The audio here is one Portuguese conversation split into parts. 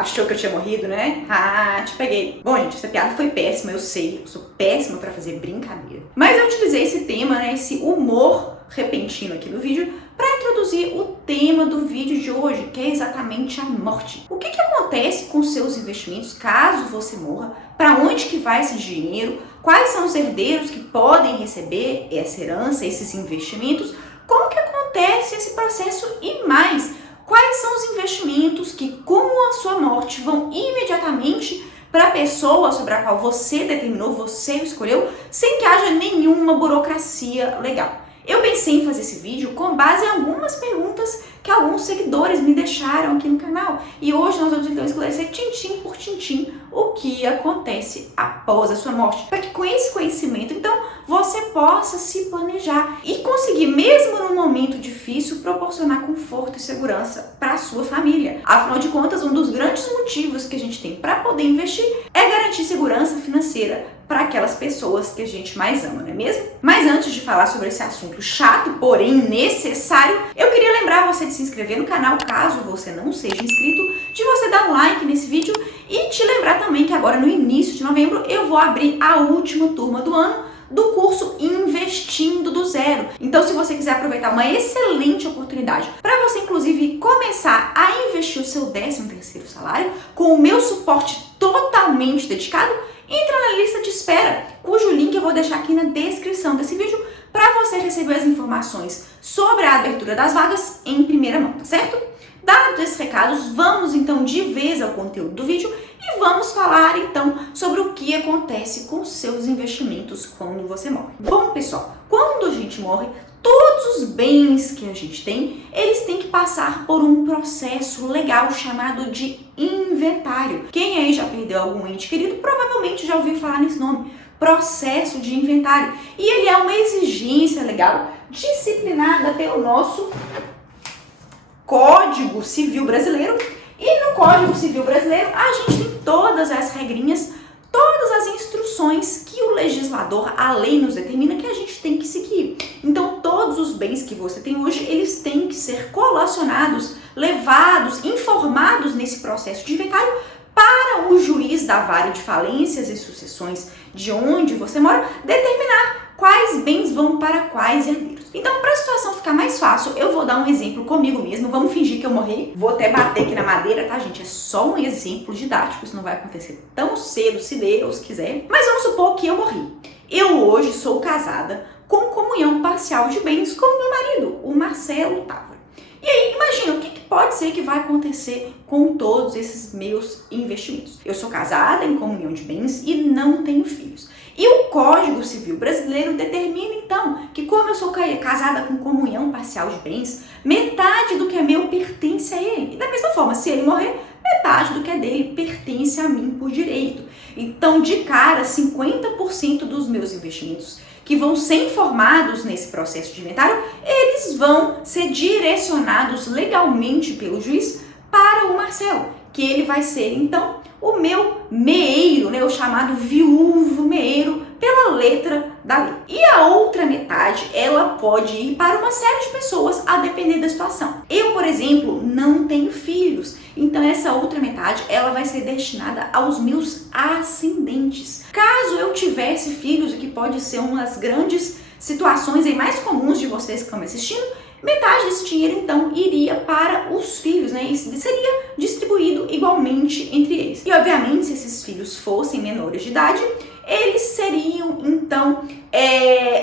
Achou que eu tinha morrido, né? Ah, te peguei. Bom, gente, essa piada foi péssima, eu sei. Eu sou péssima pra fazer brincadeira. Mas eu utilizei esse tema, né, esse humor repentino aqui no vídeo, para introduzir o tema do vídeo de hoje, que é exatamente a morte. O que acontece com seus investimentos caso você morra? Para onde que vai esse dinheiro? Quais são os herdeiros que podem receber essa herança, esses investimentos? Como que acontece esse processo e mais? Quais são os investimentos que, com a sua morte, vão imediatamente para a pessoa sobre a qual você determinou, você escolheu, sem que haja nenhuma burocracia legal? Eu pensei em fazer esse vídeo com base em algumas perguntas que alguns seguidores me deixaram aqui no canal. E hoje nós vamos então esclarecer tintim por tintim o que acontece após a sua morte. Para que com esse conhecimento, então, você possa se planejar e conseguir, mesmo num momento difícil, proporcionar conforto e segurança para a sua família. Afinal de contas, um dos grandes motivos que a gente tem para poder investir é garantir segurança financeira para aquelas pessoas que a gente mais ama, não é mesmo? Mas antes de falar sobre esse assunto chato, porém necessário, eu queria lembrar você de se inscrever no canal, caso você não seja inscrito, de você dar um like nesse vídeo e te lembrar também que agora no início de novembro eu vou abrir a última turma do ano do curso Investindo do Zero. Então, se você quiser aproveitar uma excelente oportunidade para você, inclusive, começar a investir o seu 13º salário com o meu suporte totalmente dedicado, entra na lista de espera, cujo link eu vou deixar aqui na descrição desse vídeo para você receber as informações sobre a abertura das vagas em primeira mão, tá certo? Dados esses recados, vamos então de vez ao conteúdo do vídeo e vamos falar então sobre o que acontece com seus investimentos quando você morre. Bom, pessoal, quando a gente morre, todos os bens que a gente tem, eles têm que passar por um processo legal chamado de inventário. Quem aí já perdeu algum ente querido provavelmente já ouviu falar nesse nome, processo de inventário. E ele é uma exigência legal disciplinada pelo nosso Código Civil Brasileiro. E no Código Civil Brasileiro a gente tem todas as regrinhas, todas as instruções que o legislador, a lei nos determina que a gente tem que seguir. Então todos os bens que você tem hoje, eles têm que ser colacionados, levados, informados nesse processo de inventário para o juiz da vara de falências e sucessões de onde você mora determinar quais bens vão para quais herdeiros. Então, para a situação ficar mais fácil, eu vou dar um exemplo comigo mesmo. Vamos fingir que eu morri. Vou até bater aqui na madeira, tá, gente? É só um exemplo didático. Isso não vai acontecer tão cedo, se Deus quiser. Mas vamos supor que eu morri. Eu hoje sou casada com comunhão parcial de bens com meu marido, o Marcelo Távora. E aí, imagina, o que pode ser que vai acontecer com todos esses meus investimentos? Eu sou casada em comunhão de bens e não tenho filhos. E o Código Civil Brasileiro determina, então, que como eu sou casada com comunhão parcial de bens, metade do que é meu pertence a ele. E da mesma forma, se ele morrer, metade do que é dele pertence a mim por direito. Então, de cara, 50% dos meus investimentos que vão ser informados nesse processo de inventário, eles vão ser direcionados legalmente pelo juiz para o Marcelo, que ele vai ser, então, o meu meeiro, né, o chamado viúvo meeiro, pela letra da lei. E a outra metade, ela pode ir para uma série de pessoas, a depender da situação. Eu, por exemplo, não tenho filhos, então essa outra metade, ela vai ser destinada aos meus ascendentes. Caso eu tivesse filhos, o que pode ser uma das grandes situações aí mais comuns de vocês que estão me assistindo, metade desse dinheiro, então, iria para os filhos, né? E seria distribuído igualmente entre eles. E, obviamente, se esses filhos fossem menores de idade, eles seriam, então,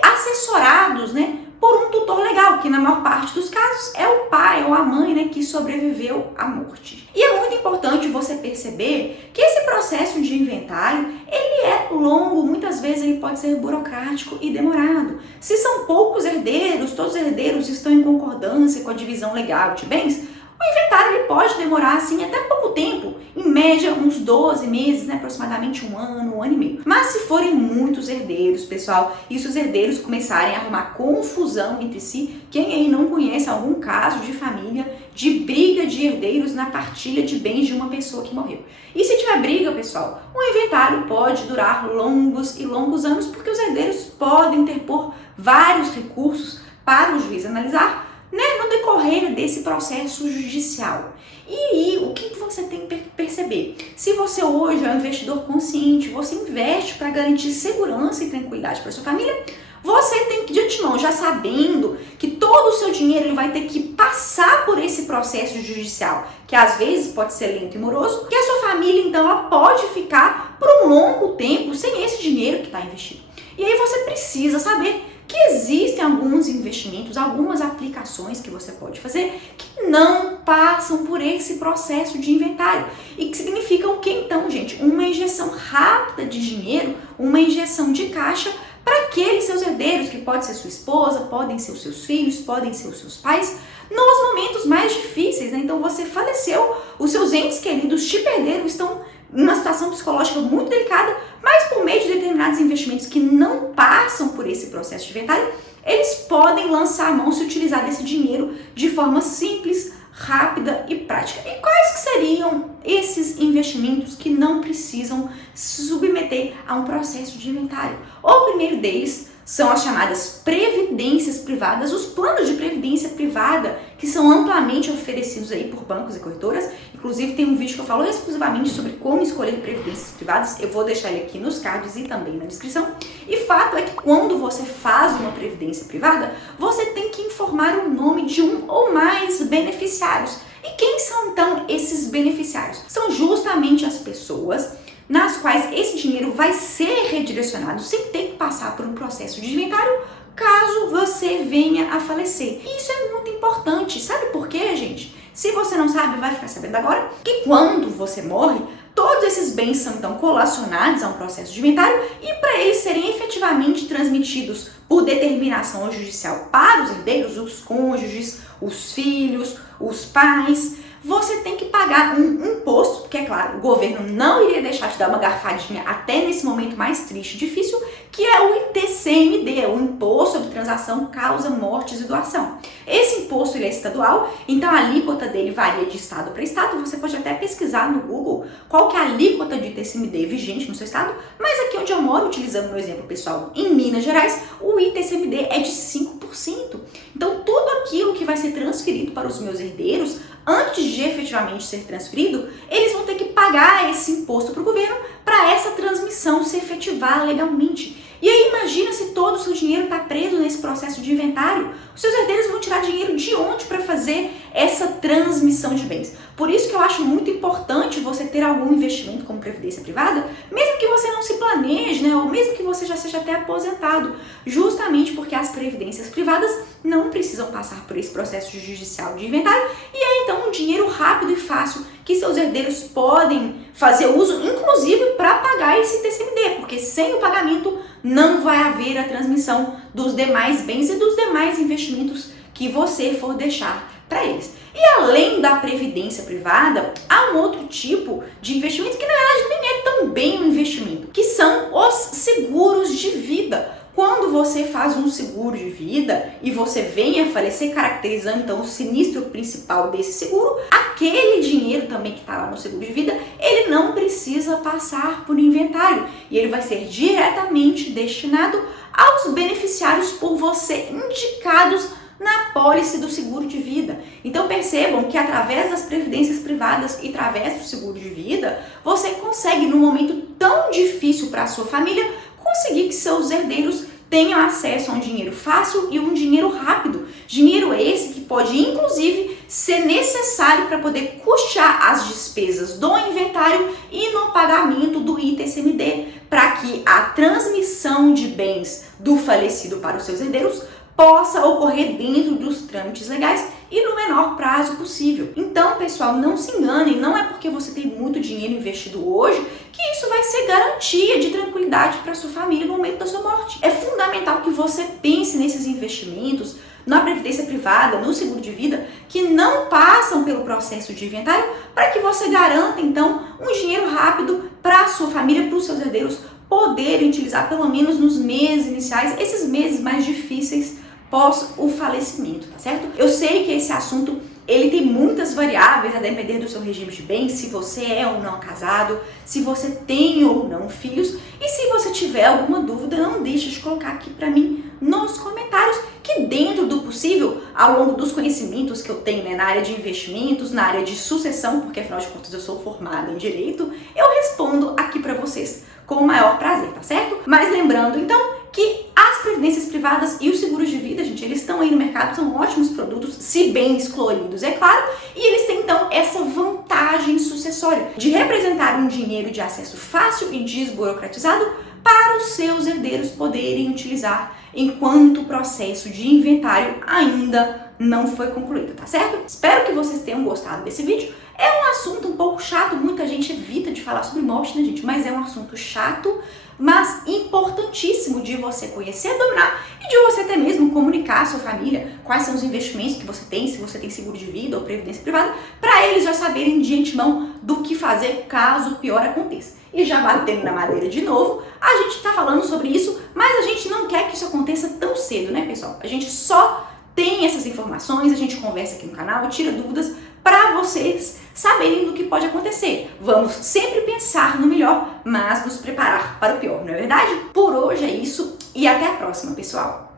assessorados, né, por um tutor legal, que na maior parte dos casos é o pai ou a mãe, né, que sobreviveu à morte. E é muito importante você perceber que esse processo de inventário, ele é longo, muitas vezes ele pode ser burocrático e demorado. Se são poucos herdeiros, todos os herdeiros estão em concordância com a divisão legal de bens, o inventário ele pode demorar assim até pouco tempo, em média uns 12 meses, né, aproximadamente um ano e meio. Mas se forem muitos herdeiros, pessoal, e se os herdeiros começarem a arrumar confusão entre si, quem aí não conhece algum caso de família de briga de herdeiros na partilha de bens de uma pessoa que morreu? E se tiver briga, pessoal, o inventário pode durar longos e longos anos, porque os herdeiros podem interpor vários recursos para o juiz analisar, né, no decorrer desse processo judicial. E aí, o que você tem perceber. Se você hoje é um investidor consciente, você investe para garantir segurança e tranquilidade para sua família, você tem que, de antemão, já sabendo que todo o seu dinheiro ele vai ter que passar por esse processo judicial, que às vezes pode ser lento e moroso, que a sua família, então, ela pode ficar por um longo tempo sem esse dinheiro que está investido. E aí você precisa saber que existem alguns investimentos, algumas aplicações que você pode fazer que não passam por esse processo de inventário. E que significa o que então, gente? Uma injeção rápida de dinheiro, uma injeção de caixa para aqueles seus herdeiros, que pode ser sua esposa, podem ser os seus filhos, podem ser os seus pais, nos momentos mais difíceis, né? Então você faleceu, os seus entes queridos te perderam, estão em uma situação psicológica muito delicada, mas por meio de determinados investimentos que não passam por esse processo de inventário, eles podem lançar a mão, se utilizar desse dinheiro de forma simples, rápida e prática. E quais que seriam esses investimentos que não precisam se submeter a um processo de inventário? O primeiro deles são as chamadas previdências privadas, os planos de previdência privada que são amplamente oferecidos aí por bancos e corretoras. Inclusive tem um vídeo que eu falo exclusivamente sobre como escolher previdências privadas, eu vou deixar ele aqui nos cards e também na descrição. E fato é que quando você faz uma previdência privada, você tem que informar o nome de um ou mais beneficiários. E quem são então esses beneficiários? São justamente as pessoas nas quais esse dinheiro vai ser redirecionado sem ter que passar por um processo de inventário caso você venha a falecer. E isso é muito importante. Sabe por quê, gente? Se você não sabe, vai ficar sabendo agora que quando você morre, todos esses bens são então colacionados a um processo de inventário e para eles serem efetivamente transmitidos por determinação judicial para os herdeiros, os cônjuges, os filhos, os pais, você tem que pagar um imposto, porque é claro, o governo não iria deixar de dar uma garfadinha até nesse momento mais triste e difícil, que é o ITCMD, o Imposto sobre Transação Causa Mortes e Doação. Esse imposto ele é estadual, então a alíquota dele varia de estado para estado. Você pode até pesquisar no Google qual que é a alíquota de ITCMD vigente no seu estado, mas aqui onde eu moro, utilizando meu exemplo pessoal, em Minas Gerais, o ITCMD é de 5%. Então tudo aquilo que vai ser transferido para os meus herdeiros, antes de efetivamente ser transferido, eles vão ter que pagar esse imposto para o governo para essa transmissão se efetivar legalmente. E aí imagina se todo o seu dinheiro está preso nesse processo de inventário, os seus herdeiros vão tirar dinheiro de onde para fazer essa transmissão de bens? Por isso que eu acho muito importante você ter algum investimento como previdência privada, mesmo que você não se planeje, né? Ou mesmo que você já seja até aposentado, justamente porque as previdências privadas não precisam passar por esse processo judicial de inventário e é então um dinheiro rápido e fácil que seus herdeiros podem fazer uso, inclusive para pagar esse ITCMD, porque sem o pagamento não vai haver a transmissão dos demais bens e dos demais investimentos que você for deixar para eles. E além da previdência privada, há um outro tipo de investimento que na verdade nem é tão bem um investimento, que são os seguros de vida. Quando você faz um seguro de vida e você vem a falecer, caracterizando então o sinistro principal desse seguro, aquele dinheiro também que está lá no seguro de vida, ele não precisa passar por inventário e ele vai ser diretamente destinado aos beneficiários por você indicados na pólice do seguro de vida. Então percebam que através das previdências privadas e através do seguro de vida, você consegue num momento tão difícil para a sua família, conseguir que seus herdeiros tenham acesso a um dinheiro fácil e um dinheiro rápido. Dinheiro esse que pode inclusive ser necessário para poder custear as despesas do inventário e no pagamento do ITCMD, para que a transmissão de bens do falecido para os seus herdeiros possa ocorrer dentro dos trâmites legais e no menor prazo possível. Então, pessoal, não se enganem, não é porque você tem muito dinheiro investido hoje que isso vai ser garantia de tranquilidade para sua família no momento da sua morte. É fundamental que você pense nesses investimentos, na previdência privada, no seguro de vida, que não passam pelo processo de inventário, para que você garanta, então, um dinheiro rápido para a sua família, para os seus herdeiros poderem utilizar pelo menos nos meses iniciais, esses meses mais difíceis pós o falecimento, tá certo? Eu sei que esse assunto ele tem muitas variáveis a depender do seu regime de bens, se você é ou não casado, se você tem ou não filhos, e se você tiver alguma dúvida, não deixe de colocar aqui para mim nos comentários, que dentro do possível, ao longo dos conhecimentos que eu tenho, né, na área de investimentos, na área de sucessão, porque afinal de contas eu sou formada em direito, eu respondo aqui pra vocês com o maior prazer, tá certo? Mas lembrando, então, que as previdências privadas e os seguros de vida, gente, eles estão aí no mercado, são ótimos produtos, se bem escolhidos, é claro, e eles têm, então, essa vantagem sucessória de representar um dinheiro de acesso fácil e desburocratizado para os seus herdeiros poderem utilizar enquanto o processo de inventário ainda não foi concluído, tá certo? Espero que vocês tenham gostado desse vídeo. É um assunto um pouco chato, muita gente evita de falar sobre morte, né, gente? Mas é um assunto chato, mas importantíssimo de você conhecer, dominar e de você até mesmo comunicar à sua família quais são os investimentos que você tem, se você tem seguro de vida ou previdência privada, para eles já saberem de antemão do que fazer caso o pior aconteça. E já batendo na madeira de novo, a gente tá falando sobre isso, mas a gente não quer que isso aconteça tão cedo, né, pessoal? A gente só tem essas informações, a gente conversa aqui no canal, tira dúvidas para vocês saberem do que pode acontecer. Vamos sempre pensar no melhor, mas nos preparar para o pior, não é verdade? Por hoje é isso e até a próxima, pessoal!